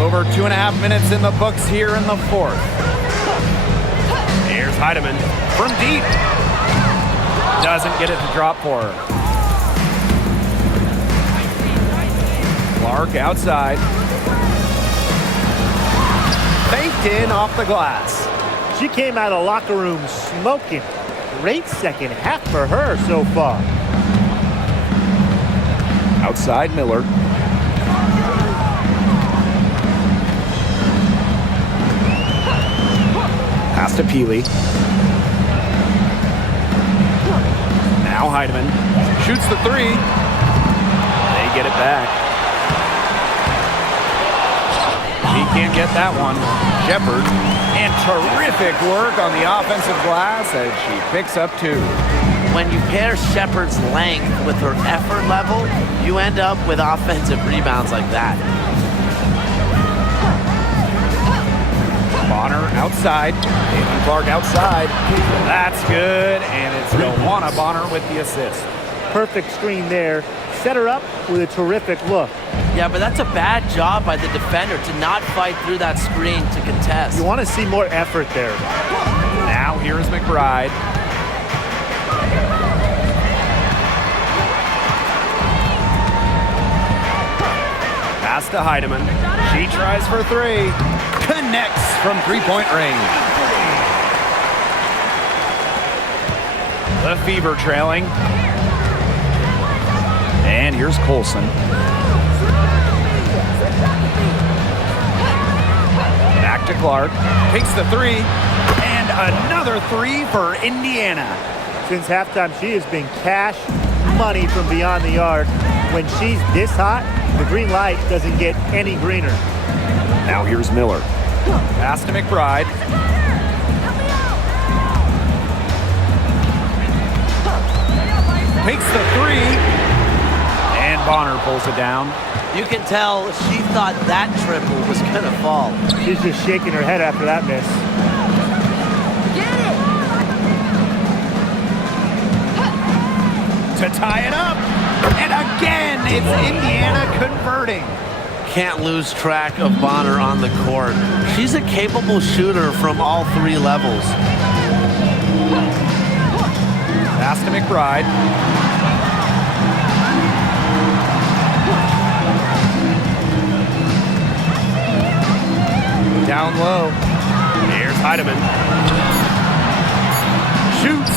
Over 2.5 minutes in the books here in the fourth. Here's Heidemann from deep. Doesn't get it to drop for her. Clark outside. Faked in off the glass. She came out of the locker room smoking. Great second half for her so far. Outside Miller. Pass to Peely. Now Heidemann. Shoots the three. They get it back. He can't get that one. Shepard. And terrific work on the offensive glass as she picks up two. When you pair Shepard's length with her effort level, you end up with offensive rebounds like that. Bonner outside. Caitlin Clark outside. That's good, and it's Joanna Bonner with the assist. Perfect screen there. Set her up with a terrific look. Yeah, but that's a bad job by the defender to not fight through that screen to contest. You want to see more effort there. Now here's McBride. Pass to Heidemann. She tries for three. Connects from three-point range. The Fever trailing. And here's Colson. Back to Clark. Takes the three. And another three for Indiana. Since halftime, she has been cash money from beyond the arc. When she's this hot, the green light doesn't get any greener. Now here's Miller. Pass to McBride. Takes the three. And Bonner pulls it down. You can tell she thought that triple was going to fall. She's just shaking her head after that miss. To tie it up. And again, it's Indiana converting. Can't lose track of Bonner on the court. She's a capable shooter from all three levels. Pass to McBride. Down low. Here's Heidemann. Shoots.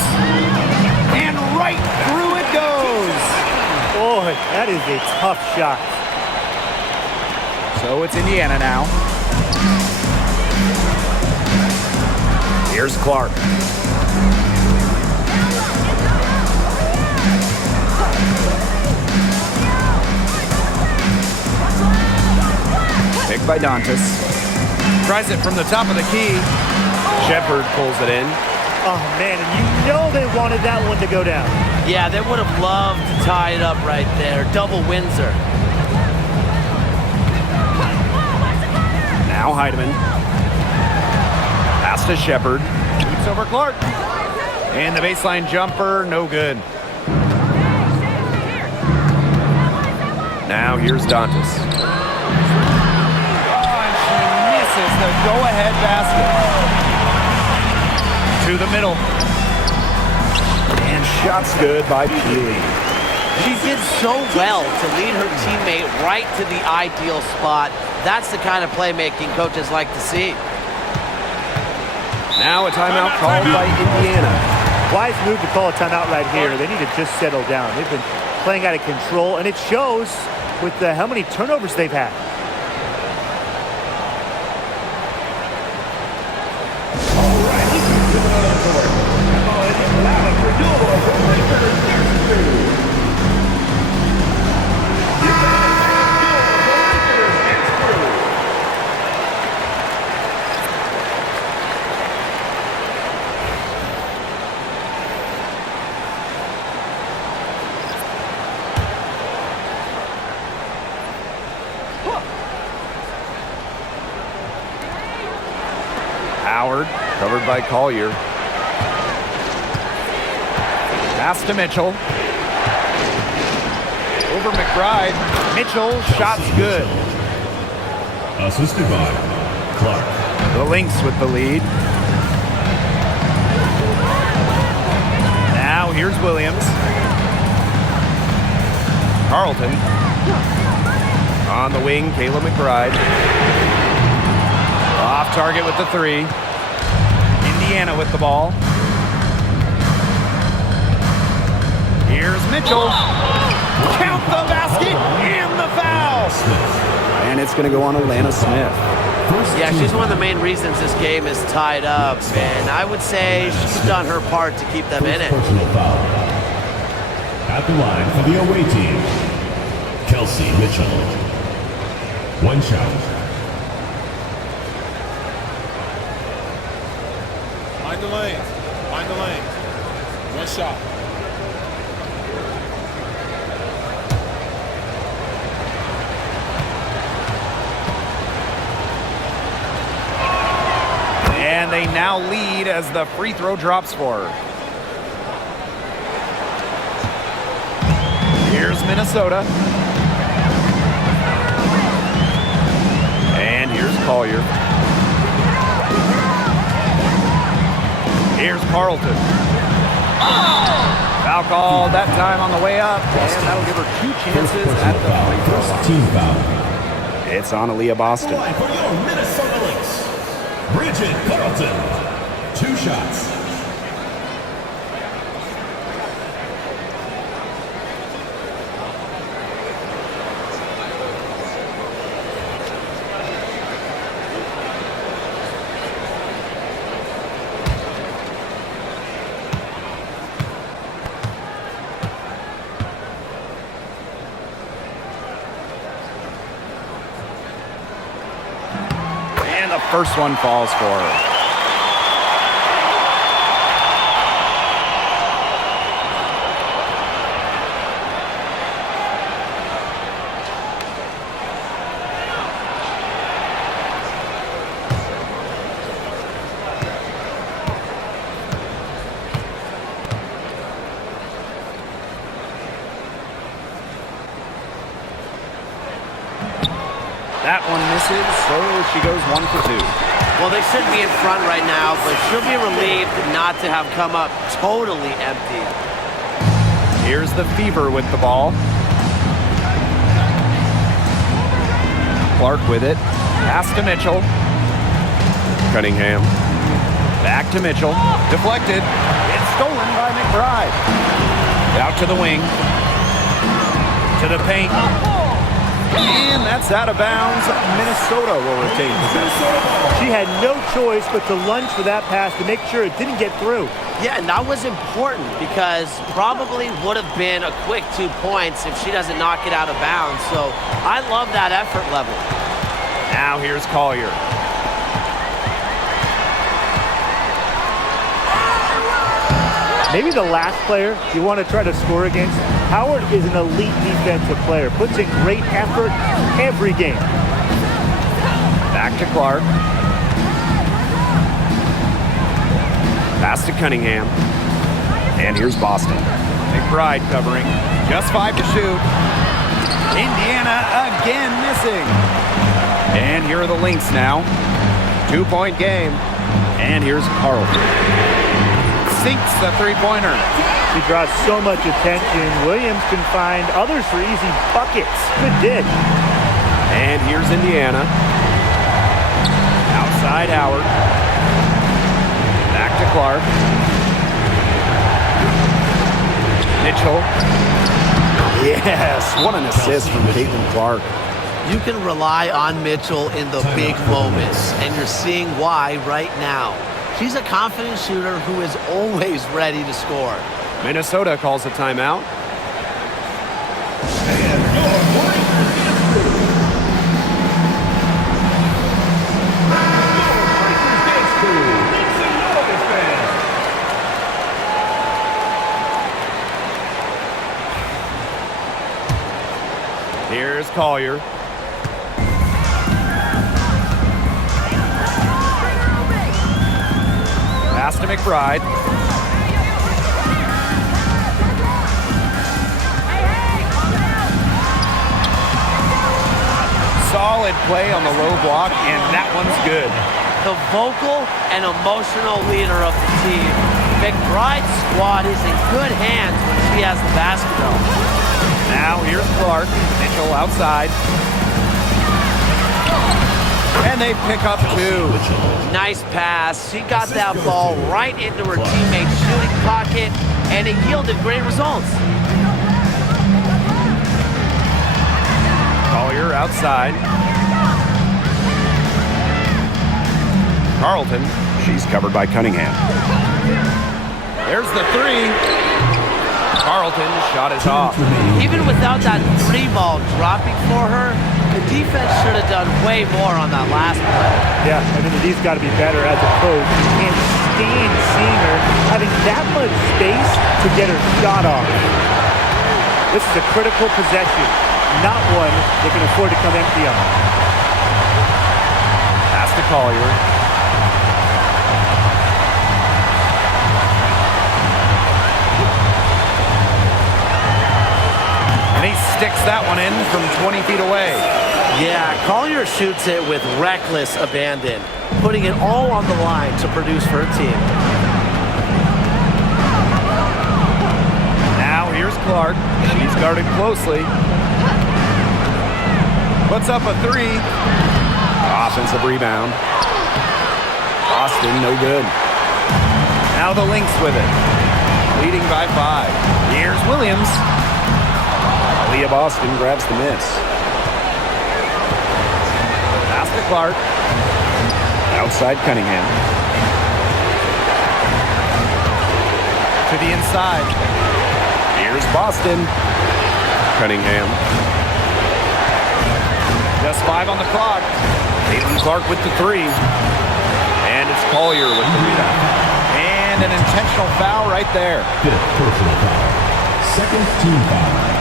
And right through it goes. Boy, that is a tough shot. So it's Indiana now. Here's Clark. Picked by Dantas. Tries it from the top of the key. Shepard pulls it in. Oh, man, and you know they wanted that one to go down. Yeah, they would have loved to tie it up right there. Double Windsor. Now Heidemann. Pass to Shepard. Shoots over Clark. And the baseline jumper, no good. Now here's Dantas. The go-ahead basket. To the middle. And shots good by Peely. She did so well to lead her teammate right to the ideal spot. That's the kind of playmaking coaches like to see. Now a timeout called by Indiana. Wise move to call a timeout right here. They need to just settle down. They've been playing out of control, and it shows with how many turnovers they've had. Howard, covered by Collier. Pass to Mitchell. Over McBride. Mitchell, shots good. Assisted by Clark. The Lynx with the lead. Now here's Williams. Carlton. On the wing, Kayla McBride. Off target with the three. Indiana with the ball. Here's Mitchell. Count the basket and the foul. And it's going to go on Alana Smith. Yeah, she's one of the main reasons this game is tied up, and I would say she's done her part to keep them in it. Personal foul. At the line for the away team, Kelsey Mitchell. One shot. Mind the lane. Mind the lane. One shot. And they now lead as the free throw drops for her. Here's Minnesota. And here's Collier. Here's Carlton. Foul call that time on the way up. And that'll give her 2 chances at the free throw line. Team foul. It's on Aaliyah Boston. Line for your Minnesota Lynx, Bridget Carlton. 2 shots. First one falls for her. That one misses, so she goes 1 for 2. Well, they should be in front right now, but she'll be relieved not to have come up totally empty. Here's the Fever with the ball. Clark with it. Pass to Mitchell. Cunningham. Back to Mitchell. Deflected. It's stolen by McBride. Out to the wing. To the paint. And that's out of bounds. Minnesota will retain possession. She had no choice but to lunge for that pass to make sure it didn't get through. Yeah, and that was important because probably would have been a quick 2 points if she doesn't knock it out of bounds. So I love that effort level. Now here's Collier. Maybe the last player you want to try to score against. Howard is an elite defensive player. Puts in great effort every game. Back to Clark. Pass to Cunningham. And here's Boston. McBride covering. Just 5 to shoot. Indiana again missing. And here are the Lynx now. 2-point game. And here's Carlton. Sinks the three-pointer. She draws so much attention. Williams can find others for easy buckets. Good dish. And here's Indiana. Outside Howard. Back to Clark. Mitchell. Yes, what an assist from Caitlin Clark. You can rely on Mitchell in the big moments, and you're seeing why right now. She's a confident shooter who is always ready to score. Minnesota calls a timeout. Here's Collier. Pass to McBride. Solid play on the low block, and that one's good. The vocal and emotional leader of the team. McBride's squad is in good hands when she has the basketball. Now here's Clark. Mitchell outside. And they pick up 2. Nice pass. She got that ball right into her teammate's shooting pocket, and it yielded great results. Collier outside. Carlton. She's covered by Cunningham. There's the 3. Carlton's shot is off. Even without that 3 ball dropping for her, the defense should have done way more on that last play. Yeah, I mean, he's got to be better as a coach. You can't stand seeing her having that much space to get her shot off. This is a critical possession, not one they can afford to come empty on. Pass to Collier. sticks that one in from 20 feet away. Yeah, Collier shoots it with reckless abandon, putting it all on the line to produce for her team. Now here's Clark. She's guarded closely. Puts up a three. Offensive rebound. Boston, no good. Now the Lynx with it. Leading by 5. Here's Williams. Leah Boston grabs the miss. Pass to Clark. Outside Cunningham. To the inside. Here's Boston. Cunningham. Just 5 on the clock. Caitlin Clark with the 3. And it's Collier with the rebound. And an intentional foul right there. Fifth personal foul. Second team foul.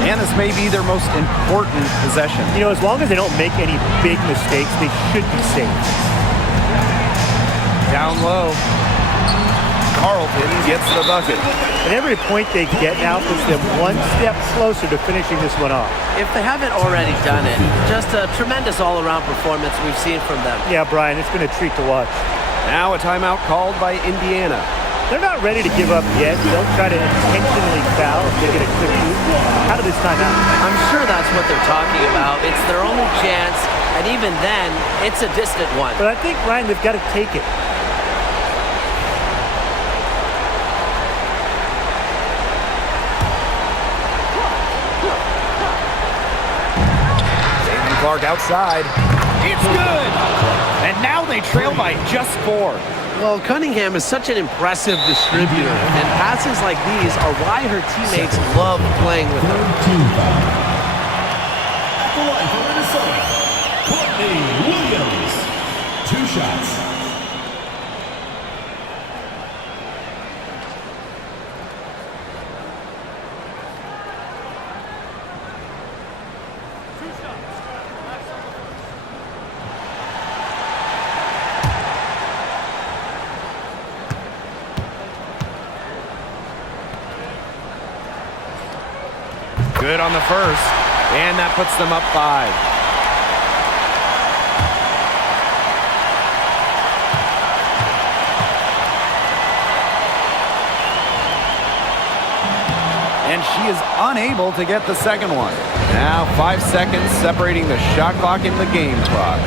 And this may be their most important possession. You know, as long as they don't make any big mistakes, they should be safe. Down low. Carlton gets the bucket. And every point they get now puts them one step closer to finishing this one off. If they haven't already done it, just a tremendous all-around performance we've seen from them. Yeah, Brian, it's been a treat to watch. Now a timeout called by Indiana. They're not ready to give up yet. They'll try to intentionally foul if they get a quick move out of this timeout. I'm sure that's what they're talking about. It's their only chance, and even then, it's a distant one. But I think, Ryan, they've got to take it. Clark outside. It's good! And now they trail by just 4. Well, Cunningham is such an impressive distributor, and passes like these are why her teammates love playing with her. Third team foul. At the line for Minnesota, Courtney Williams. 2 shots. Good on the first, and that puts them up 5. And she is unable to get the second one. Now 5 seconds separating the shot clock and the game clock.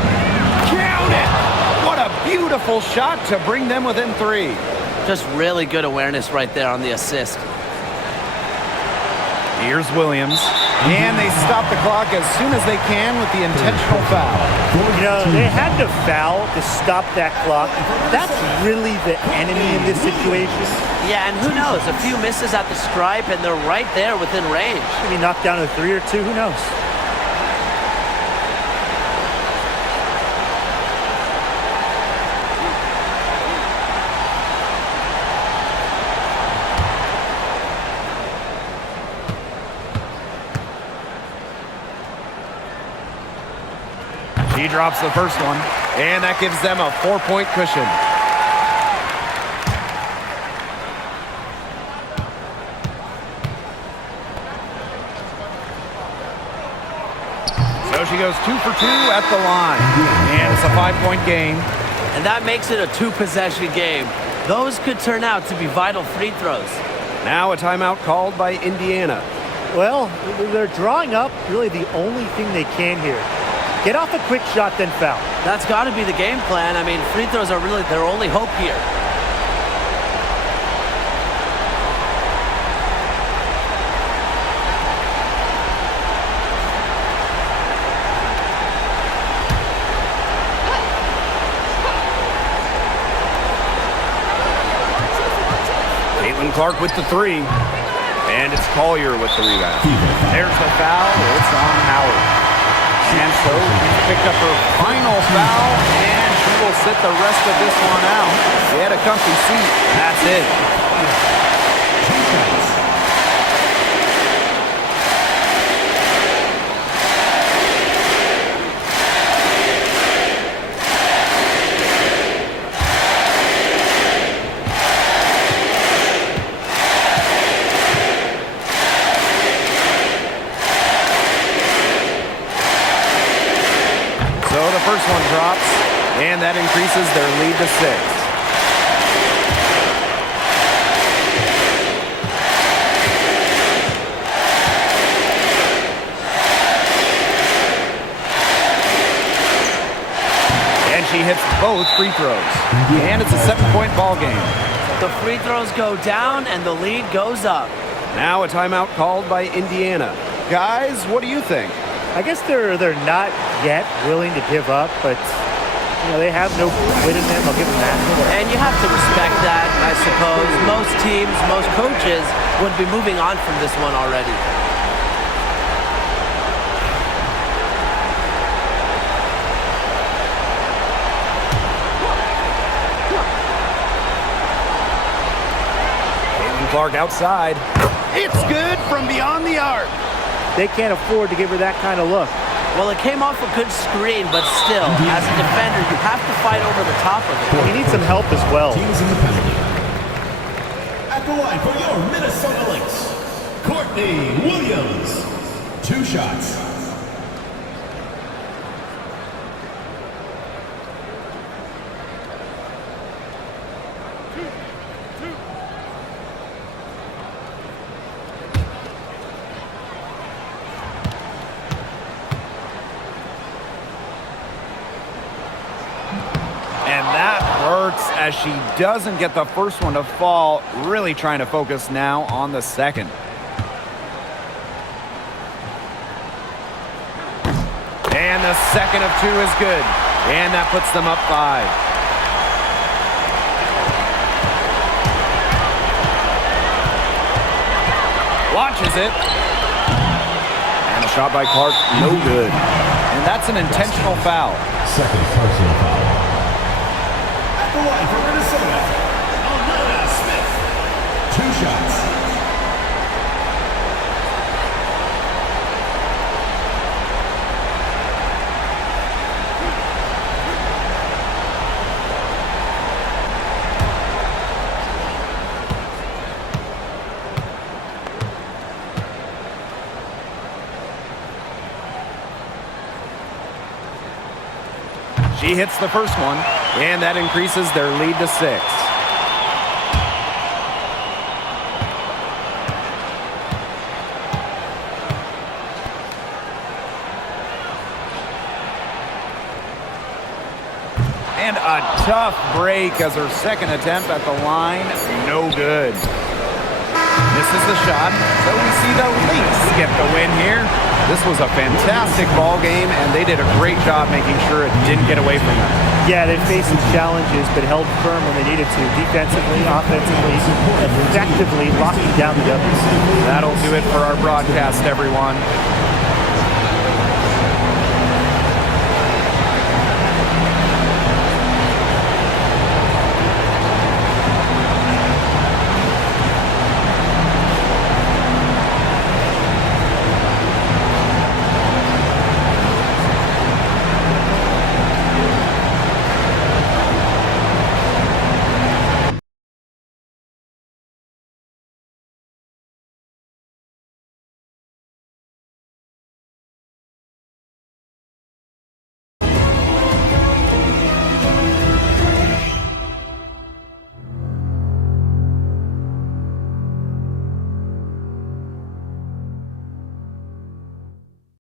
Count it! What a beautiful shot to bring them within 3. Just really good awareness right there on the assist. Here's Williams, and they stop the clock as soon as they can with the intentional foul. You know, they had to foul to stop that clock. That's really the enemy in this situation. Yeah, and who knows? A few misses at the stripe, and they're right there within range. Maybe knocked down to 3 or 2, who knows? He drops the first one, and that gives them a 4-point cushion. So she goes 2 for 2 at the line, and it's a 5-point game. And that makes it a 2-possession game. Those could turn out to be vital free throws. Now a timeout called by Indiana. Well, they're drawing up really the only thing they can here. Get off a quick shot, then foul. That's got to be the game plan. I mean, free throws are really their only hope here. Caitlin Clark with the 3. And it's Collier with the rebound. There's the foul. It's on Howard. And so she's picked up her final foul, and she will sit the rest of this one out. She had a comfy seat. That's it. first one drops, and that increases their lead to 6. She hits both free throws. And it's a 7-point ball game. The free throws go down and the lead goes up. Now a timeout called by Indiana. Guys, what do you think? I guess they're not yet willing to give up, but they have no quit in them. I'll give them that. And you have to respect that, I suppose. Most teams, most coaches would be moving on from this one already. Clark outside. It's good from beyond the arc. They can't afford to give her that kind of look. Well, it came off a good screen, but still, as a defender, you have to fight over the top of it. He needs some help as well. Teams in the penalty. At the line for your Minnesota Lynx, Courtney Williams. 2 shots. As she doesn't get the first one to fall, really trying to focus now on the second. And the second of 2 is good. And that puts them up 5. Launches it. And a shot by Clark, no good. And that's an intentional foul. Second personal foul. The line for Minnesota, Alana Smith. 2 shots. She hits the first one, and that increases their lead to 6. And a tough break as her second attempt at the line, no good. Misses the shot, so we see the Lynx get the win here. This was a fantastic ball game, and they did a great job making sure it didn't get away from them. Yeah, they faced some challenges, but held firm when they needed to. Defensively, offensively, effectively locking down the W's. That'll do it for our broadcast, everyone.